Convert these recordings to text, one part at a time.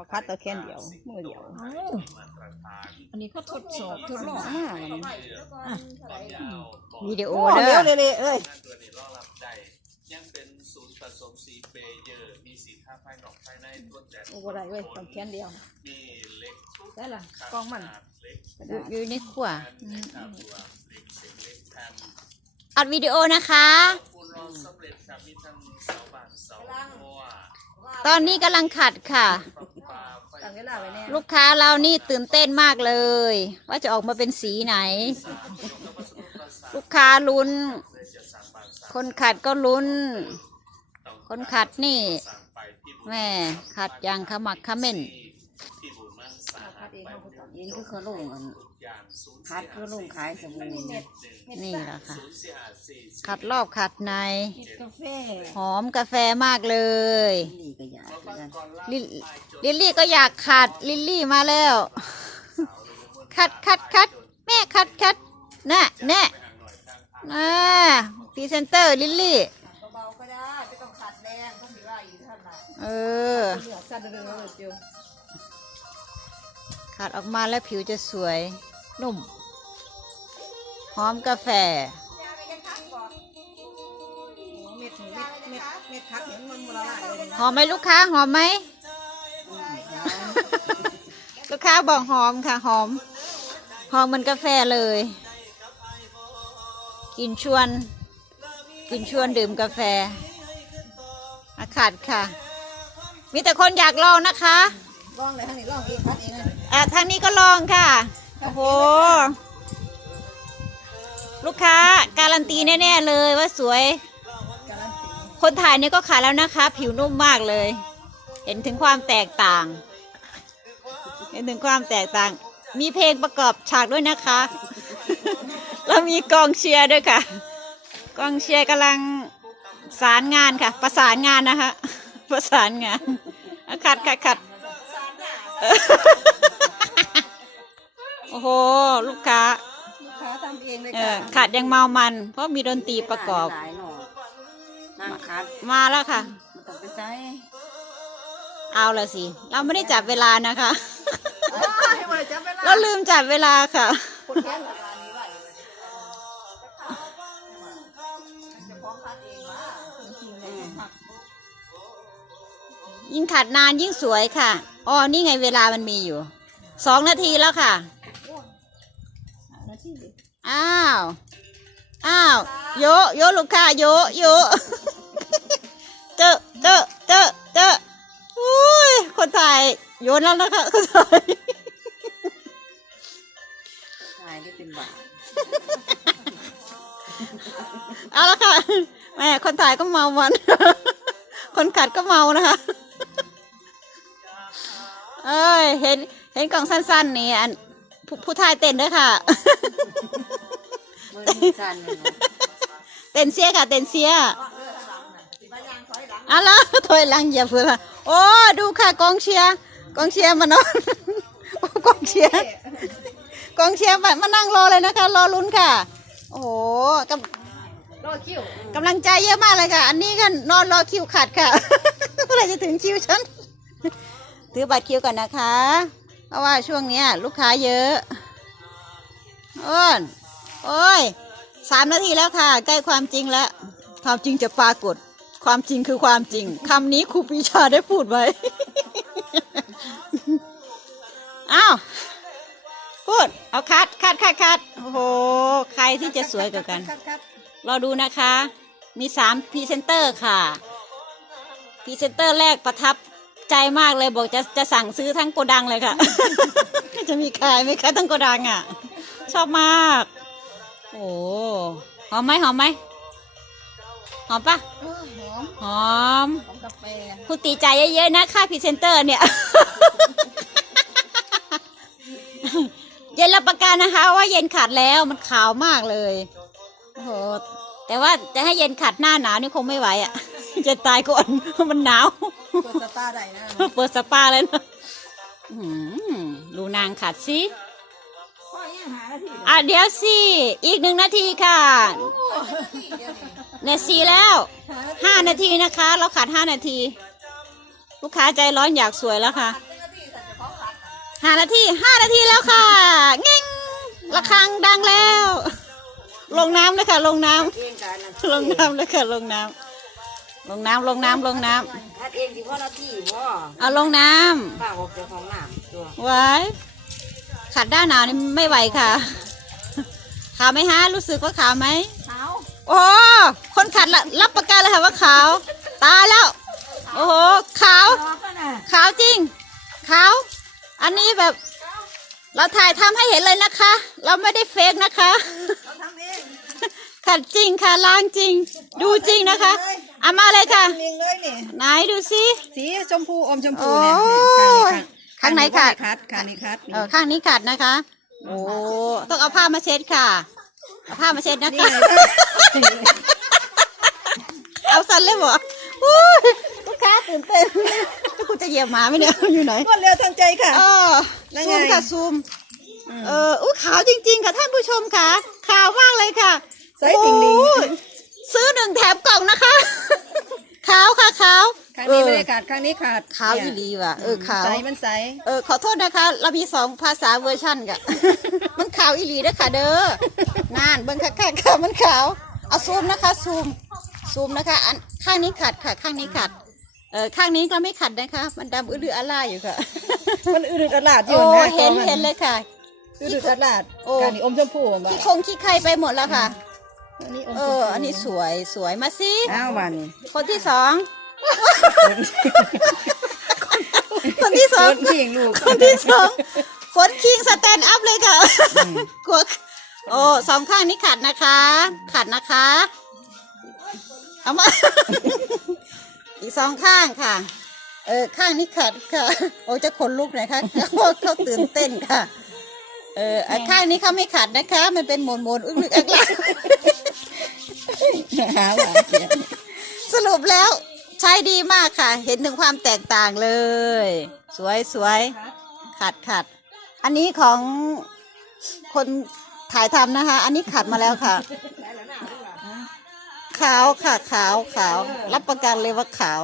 ก็คัดตัวแค่เดียวมือเดียวเอ้าอันนี้เขาทดสอบทดลองมามันวิดีโอโอ้เด้เลี้ยวอเละๆเอ้ยงานตัวนี้รองรับได้ยังเป็นศูนย์ผสมสีเปเยอร์มีสีข้างภายนอกภายในตัวแต่โอ้บ่ได้เว้ยต้องแค่เดียวมีเล็กได้ล่ะกล้องมันเล็กอยู่อยู่ในครัวแผ่นครับตัวเล็กเสียงเล็กแผ่นอัดวิดีโอนะคะ คุณรอสำเร็จครับมีทั้งเสาบานเสาหัวตอนนี้กำลังขัดค่ะปลาไฟตั้งเวลาไว้แน่ลูกค้าเรานี่ตื่นเต้นมากเลย ว่าจะออกมาเป็นสีไหน ลูกค้าลุ้นเลยจะสั่งบานสั่งคนขัดก็ลุ้นต้องคนขัดนี่สั่งไปที่บุญแม่ขัดอย่างขมักเขม้นที่บุญมั่งสาคัดเองเขาก็ต้องยิงคือเขาลงอัน อย่างศูนย์คัดคือลงขายสบู่นี่แหละค่ะศูนย์สี่ห้าสี่ขัดรอบขัดในเฮ็ดกาแฟหอมกาแฟมากเลยนี่ก็อยากเหมือนกันลิลลิลลี่ก็อยากขัดลิลลี่มาแล้ว ขัดขัดขัดแม่ขัดขัดน่ะแน่น่ะพรีเซนเตอร์ลิลลี่ เบาๆก็ได้ไม่ต้องขัดแรงต้องสิว่าอยู่เท่านั้นเออ เหนือสั่นเด้อๆอยู่ขัดออกมาแล้วผิวจะสวย นุ่ม หอมกาแฟ เม็ดเม็ดเม็ดเม็ดคัดเห็นมันบ่ละลายเลยหอมไหมลูกค้าหอมไหม ลูกค้าบอกหอมค่ะ หอม หอมเหมือนกาแฟเลย กินชวน กินชวนดื่มกาแฟ อาขาดค่ะ มีแต่คนอยากลองนะคะ ลองเลยทางนี้ลองเองคัดเองเลยอะทางนี้ก็ลองค่ะ โอ้โห ลูกค้าการันตีแน่ๆเลยว่าสวย คนถ่ายนี่ก็ขายแล้วนะคะ ผิวนุ่มมากเลย เห็นถึงความแตกต่าง เห็นถึงความแตกต่าง มีเพลงประกอบฉากด้วยนะคะ แล้วมีกองเชียร์ด้วยค่ะ กองเชียร์กำลังสารงานค่ะ ประสานงานนะคะ ประสานงานขัดขัดขัด โอ้โห ลูกค้าลูกค้าทำเองเลยเอค่ะอขัดยังเมามัน เพราะมีดนตรีประกอบ หลายหน่อนั่งคัดมาแล้วค่ะ มันต้องไปใช้เอาละสิ เราไม่ได้จับเวลานะคะ ให้บ่ได้จับเวลาเราลืมจับเวลาค่ะ คนแค่เวลานี้ไว้จะพร้อมคัดเองว่าจริงๆเลยผักยิ่งขัดนานยิ่งสวยค่ะ อ๋อ นี่ไงเวลามันมีอยู่ สองนาทีแล้วค่ะนาทีดิ อ้าว อ้าว โยะโยะลูกค้าโยะโยะเจอเจอเจอเจออุ้ย คนถ่ายโยนแล้วนะคะคนถ่ายขายได้เป็นบาทเอาละค่ะแม่คนถ่ายก็เมามัน คนขัดก็เมานะคะ เอ้ย เห็น เห็นกล่องสั้นๆนี่อัน ผู้ผู้ถ่ายเต้นด้วยค่ะมือมันสั่นเลยเนาะเต้นเสียค่ะ เต้นเสียเออข้างหลังน่ะสิมายางถอยหลังเอะล่ะถอยหลังเหยียบเพื่อโอ้ดูค่ะกองเชียร์กองเชียร์มานอนโอ้กองเชียร์กองเชียร์มามานั่งรอเลยนะคะ รอลุ้นค่ะ โอ้โหกำรอคิวกำลังใจเยอะมากเลยค่ะ อันนี้ก็นอนรอคิวขัดค่ะเมื่อไหรจะถึงคิวฉันถือบัตรคิวก่อนนะคะ เพราะว่าช่วงเนี้ยลูกค้าเยอะอ้นโอ้ยสามนาทีแล้วค่ะ ใกล้ความจริงแล้ว ความจริงจะปรากฏ ความจริงคือความจริงคำนี้ครูปรีชาได้พูดไว้อ้าวพูดเอาคัดคัดคัดคัดโอ้โห ใครที่จะสวยกว่ากันคัดคัดรอดูนะคะ มีสามพรีเซนเตอร์ค่ะพรีเซนเตอร์แรกประทับ ใจมากเลยบอกจะจะสั่งซื้อทั้งโกดังเลยค่ะ จะมีขายไหมคะทั้งโกดังอะ ชอบมาก โอ้หอมไหมหอมไหมหอมปะโอ้ยหอมหอมหอมกาแฟคุณตีใจเยอะๆนะค่าพรีเซนเตอร์เนี่ยเย็นรับประกันนะคะ ว่าเย็นขาดแล้วมันขาวมากเลยโอ้โหแต่ว่าจะให้เย็นขาดหน้าหนาวนี่คงไม่ไหวอะ จะตายก่อนมันหนาวเปิดสตาร์ได้นะเปิดสปาเลยนะอื้อหือดูนางขัดสิพ่อยังหาหน้าที่อะเดี๋ยวสิ อีกหนึ่งนาทีค่ะเนี่ยสี่แล้วห้านาทีนะคะ เราขาดห้านาที ลูกค้าใจร้อนอยากสวยแล้วค่ะหน้าที่ห้านาทีห้านาทีแล้วค่ะเง่งระฆังดังแล้ว ลงน้ำเลยค่ะ ลงน้ำเองกันนะลงน้ำเลยค่ะ ลงน้ำ ลงน้ำลงน้ำลงน้คัดเองที่พ่อหน้าที่พ่อำเอาลงน้ป้าออกจากห้องน้ำตัวำไว้ขัดด้านหนาวนี่ไม่ไหวค่ะ ขาวไหมฮะ รู้สึกว่าขาวไหมขาวโอ้ คนขัดละรับประกันเลยค่ะว่าขาว ตายแล้ว โอ้โห ขาวรอก็น่ะขาวจริง ขาว อันนี้แบบ เราถ่ายทำให้เห็นเลยนะคะ เราไม่ได้เฟกนะคะเราทำเอง ขัดจริงค่ะล้างจริง ดูจริงนะคะเอามาเลยค่ะเองเลยนี่ไหนดูสิสีชมพูอมชมพูโอ้เนี่ยยข้างไหนขัดคัดข้างนี้คัดเออข้างนี้ขัดนะคะ โอ้ต้องเอาผ้ามาเช็ดค่ะเอาผ้ามาเช็ดนะนี่คะไงเอาสันเลยบอกอู้ยลูกค้าตื่นเต้นกูจะเหยียบหมาไหมเนี่ยอยู่ไหน รวดเร็วทันใจค่ะเออแล้วซูไงมค่ะซูม เอออู้ขาวจริง ๆ ค่ะท่านผู้ชมค่ะ ขาวมากเลยค่ะ ใส่ติ่งลิงโอ้ยซื้อหนึ่งแถมกล่องนะคะขาวค่ะขาวข้างนี้ไม่เอได้อขาดข้างนี้ขาดขาวอีหลีว่ะเออขาวใสมันใสเออขอโทษนะคะ เรามีสองภาษาเวอร์ชันกะมันขาวอีหลีนะค่ะเด้อนานเบิ้งค่ะค่ะค่ะมันขาวเอาซูมนะคะ ซูมซูมนะคะ อันข้างนี้ขัดค่ะ ข้างนี้ขัด เออข้างนี้ก็ไม่ขัดนะคะ มันดำอื้อๆอาล่าอยู่ค่ะ มันอืดๆอลาดอยู่โอ้นะเห็นตัวมัเห็นเลยค่ะอืดๆอลาดโอ้การนี้อมชมพูบ่ขี้คงขี้ใครไปหมดแล้วค่ะอันนี้อม เอชมอพูอันนี้สวยสวยมาสิอ้าวบานนี้คนที่สองคนที่สองคนที่ยิงลูกคนที่สองคนคิงสแตนด์อัพเลยค่ะกลัวโอ้สองข้างนี้ขัดนะคะ ขัดนะคะ เอามา อีกสองข้างค่ะ เออ ข้างนี้ขัดค่ะ โอ้จะขนลุกหน่อยค่ะเขาเขาตื่นเต้นค่ะ เออไอ้ข้างนี้เขาไม่ขัดนะคะ มันเป็นหมนหมนๆอึกอึกอักลัก หาหวาเสียสรุปแล้วใช้ดีมากค่ะ เห็นถึงความแตกต่างเลย สวยสวยขัดขัดอันนี้ของคนถ่ายทำนะคะ อันนี้ขัดมาแล้วค่ะ ขาวค่ะขาวขาว รับประกันเลยว่าขาว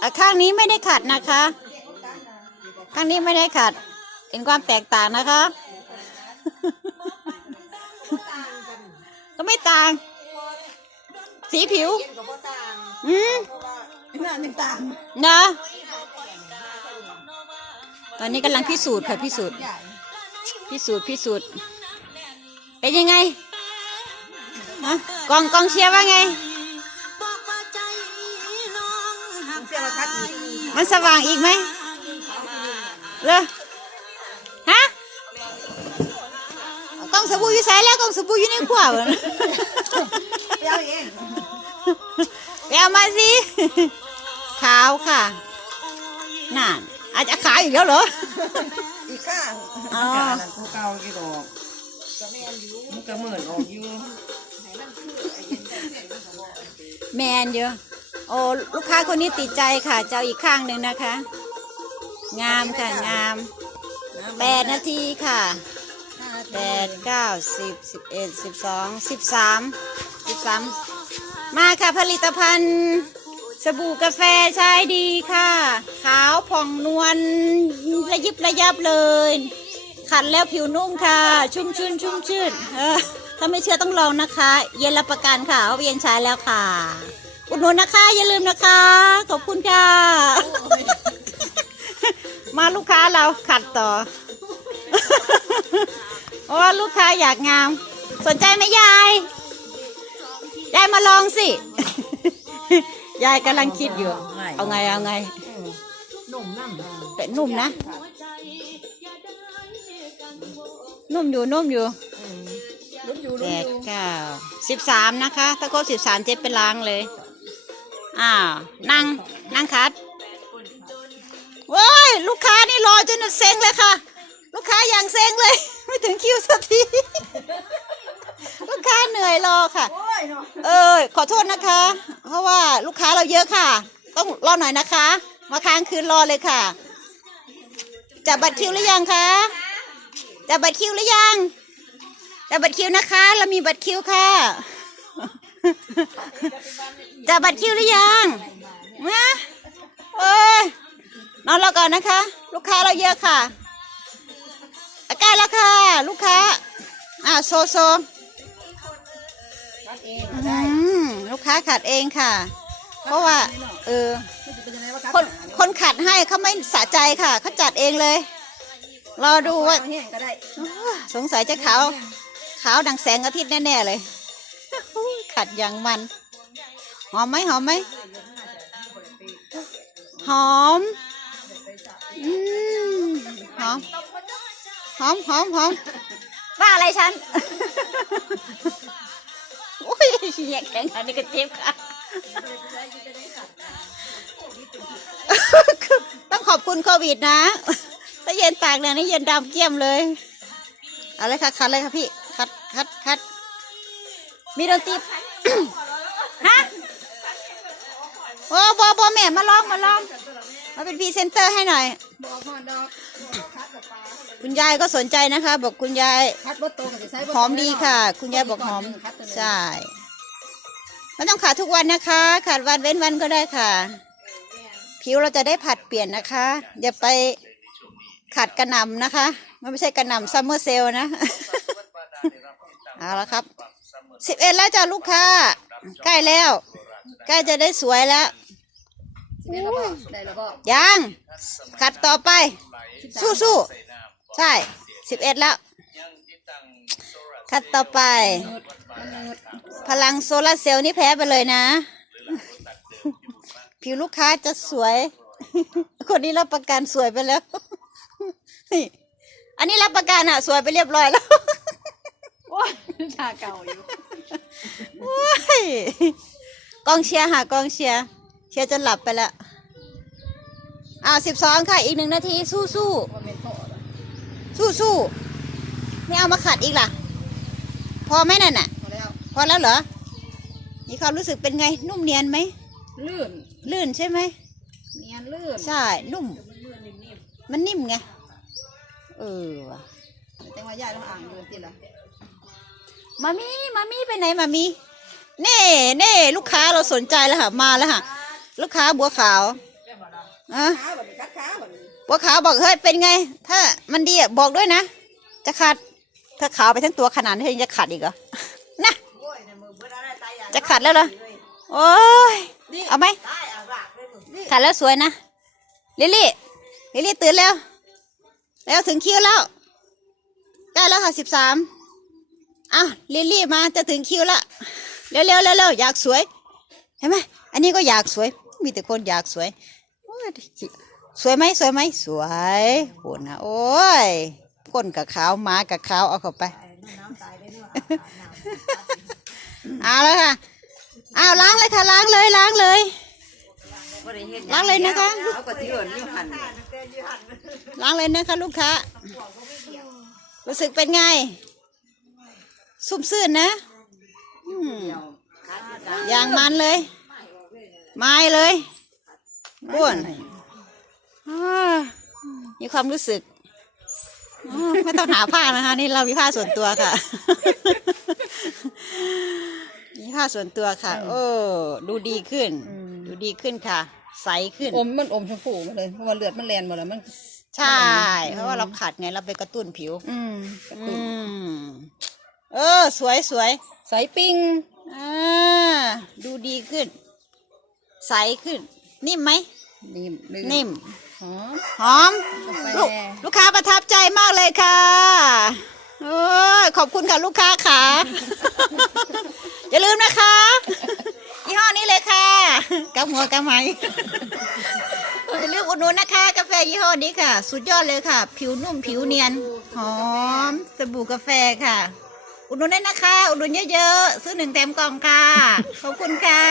อะข้างนี้ไม่ได้ขัดนะคะ ข้างนี้ไม่ได้ขัด เห็นความแตกต่างนะคะ ก็ไม่ต่าง สีผิว อืมหน้าหนึ่งตามนะ ตอนนี้กำลังพิสูจน์ค่ะพิสูจน์ พิสูจน์พิสูจน์ เป็นยังไงฮะกองกองเชียร์ว่าไงผมเสียมาคัดอีกมันสว่างอีกไหมเลย องสบู่อยู่ใส่แล้วกองสบู่อยู่ในขวาบ่นะเดี๋ยวเองไปเอามาสิขาวค่ะนั่นอาจจะขาวอีกแล้วเหรออีกข้างอ๋อผู้เก่ากี่ดอกมันก็เหมือนออกอยู่แมนเยอะโอ้ลูกค้าคนนี้ติดใจค่ะ เจะเอาอีกข้างหนึ่งนะคะ งามค่ะงามแปดนาทีค่ะ แปดเก้าสิบสิบเอ็ดสิบสองสิบสามสิบสามมาค่ะผลิตภัณฑ์ สบู่กาแฟใช้ดีค่ะ ขาวผ่องนวลระยิบระยับเลย ขัดแล้วผิวนุ่มค่ะ ชุ่มชื่นชุ่มชื่นเออถ้าไม่เชื่อต้องลองนะคะ เย็นรับประกันค่ะว่าเย็นใช้แล้วค่ะ อุดหนุนนะคะ อย่าลืมนะคะ ขอบคุณค่ะ มาลูกค้าเราขัดต่อ เพราะว่าลูกค้าอยากงาม สนใจไหมยาย ยายมาลองสิ ยายกำลังคิดอยู่ เอาไงเอาไงนุ่มน้ำเป็นนุ่มนะ นุ่มอยู่นุ่มอยู่แปดเก้าสิบสามนะคะ ถ้าครบสิบสามเจ๊ไปล้างเลย อ้าว นั่ง นั่งคัดเว้ย ลูกค้านี่รอจนเซ็งเลยค่ะ ลูกค้าอย่างเซ็งเลย ไม่ถึงคิวสักทีลูกค้าเหนื่อยรอค่ะ โอ้ยเนาะเออขอโทษนะคะ เพราะว่าลูกค้าเราเยอะค่ะ ต้องรอหน่อยนะคะ มาค้างคืนรอเลยค่ะจับบัตรคิวหรือยังคะจับบัตรคิวหรือยังจับบัตรคิวนะคะ เรามีบัตรคิวค่ะจับบัตรคิวหรือยังมาเอ้ยนอนแล้วก่อนนะคะ ลูกค้าเราเยอะค่ะอะใกล้ แล้วค่ะ ลูกค้า อ่าโซโซองอืมลูกค้าขัดเองค่ะ เพราะว่า เออ คนคนขัดให้เขาไม่สะใจค่ะเขาจัดเองเลย รอดูว่าสงสัยจะขาวขาวดังแสงอาทิตย์แน่ๆเลย ขัดอย่างมัน หอมไหมหอมไหมหอม อืมหอม หอมหอมหอมว่าอะไรฉันโอ้ยเนี่ยแข็งอันนี้ก็เจ็บค่ะต้องขอบคุณโควิดนะถ้าเย็นตากเนี่ยนี่เย็นดำเกี้ยมเลยเอาเลยค่ะคัดเลยค่ะพี่ คัดคัดคัดมีดนตรี โอ้บอบอแม่มาลองมาลองมาเป็นพรีเซนเตอร์ให้หน่อย บอกฮอดดอกคัดกับปลาคุณยายก็สนใจนะคะ บอกคุณยายคัดบ่โตก็สิใช้บ่โตหอมดีค่ะ คุณยายบอกหอมใช่ไม่ต้องขาดทุกวันนะคะ ขาดวันเว้นวันก็ได้ค่ะ ผิวเราจะได้ผัดเปลี่ยนนะคะ อย่าไปขัดกระหน่ำนะคะ มันไม่ใช่กระหน่ำซัมเมอร์เซลนะ เอาละครับสิบเอ็ดแล้วจ้ะลูกค้าใกล้แล้ว ใกล้จะได้สวยแล้ว ได้แล้วก็ได้แล้วก็ยังขัดต่อไป สู้สู้ๆใช่สิบเอ็ดแล้ว ขัดต่อไป พลังโซลาร์เซลล์นี่แพ้ไปเลยนะ ผิวลูกค้าจะสวย คนนี้รับประกันสวยไปแล้วนี่อันนี้รับประกันอะสวยไปเรียบร้อยแล้ว ว้าชาเก่าอยู่ว้าย กองเชียร์หากองเชียร์เชียร์จนหลับไปแล้วอ่าสิบสองค่ะ อีกหนึ่งนาทีสู้สู้ว่าเป็นโตเหรอสู้สู้ไม่เอามาขัดอีกล่ะ พอไหมนั่นน่ะ พอแล้วพอแล้วเหรอมีความรู้สึกเป็นไง นุ่มเนียนไหมลื่นลื่นใช่ไหมเนียนลื่นใช่นุ่ม มันนิ่มไงเออว่ะแต่ว่าย่าต้องอ่างอยู่ติล่ะมามีมามีไปไหนมามี เน่เน่ลูกค้าเราสนใจแล้วค่ะ มาแล้วค่ะ ลูกค้าบัวขาวอะบัวขาวบอกเฮ้ยเป็นไง ถ้ามันดีอะบอกด้วยนะ จะขัดถ้าขาวไปทั้งตัวขนาดนี้จะขัดอีกเหรอน่ะจะขัดแล้วเหรอโอ้ยเอาไหมตาดแล้วสวยนะลิลี่ลิลี่ตื่นแล้ว แล้วถึงคิวแล้วใกล้แล้วค่ะสิบสามอะลิลลี่มาจะถึงคิวละ เร็วเร็วเร็วเร็วอยากสวยเห็นไหมอันนี้ก็อยากสวย มีแต่คนอยากสวย สวยไหมสวยไหมสวยโหนะโอ้ยคนกับขาวหมากับขาวเอาเข้าไปน้ำตายได้เนาะเอาแล้วค่ะเอาล้างเลยค่ะล้างเลยล้างเลยล้างเลยนะคะล้างเลยนะคะลูกค้ารู้สึกเป็นไงสุ่มซื่นนะ อืมอย่างมันเลย ไม้เลยบ้วนอ่ามีความรู้สึกอ่าไม่ต้องหาผ้านะคะ นี่เรามีผ้าส่วนตัวค่ะ มีผ้าส่วนตัวค่ะ โอ้ดูดีขึ้น ดูดีขึ้นค่ะ ใสขึ้น อมมันอมชมพูมาเลยเพราะว่าเลือดมันแลนหมดแล้วมัน ใช่ เพราะว่าเราขัดไงเราไปกระตุ้นผิว อืมอืม เออ สวยสวยใสปิ้งอ่าดูดีขึ้น ใสขึ้น นิ่มไหมนิ่มลื่นิ่มหอมหอมกาแฟลูกลูกค้าประทับใจมากเลยค่ะโอ้ยขอบคุณค่ะลูกค้าค่ะอย่าลืมนะคะยี่ห้อนี้เลยค่ะกับหัวกับไหมอย่าลืมอุดหนุนนะคะ กาแฟยี่ห้อนี้ค่ะ สุดยอดเลยค่ะ ผิวนุ่มผิวเนียน หอม สบู่กาแฟค่ะ อุดหนุนได้นะคะ อุดหนุนเยอะๆ ซื้อหนึ่งแถมกล่องค่ะ ขอบคุณค่ะ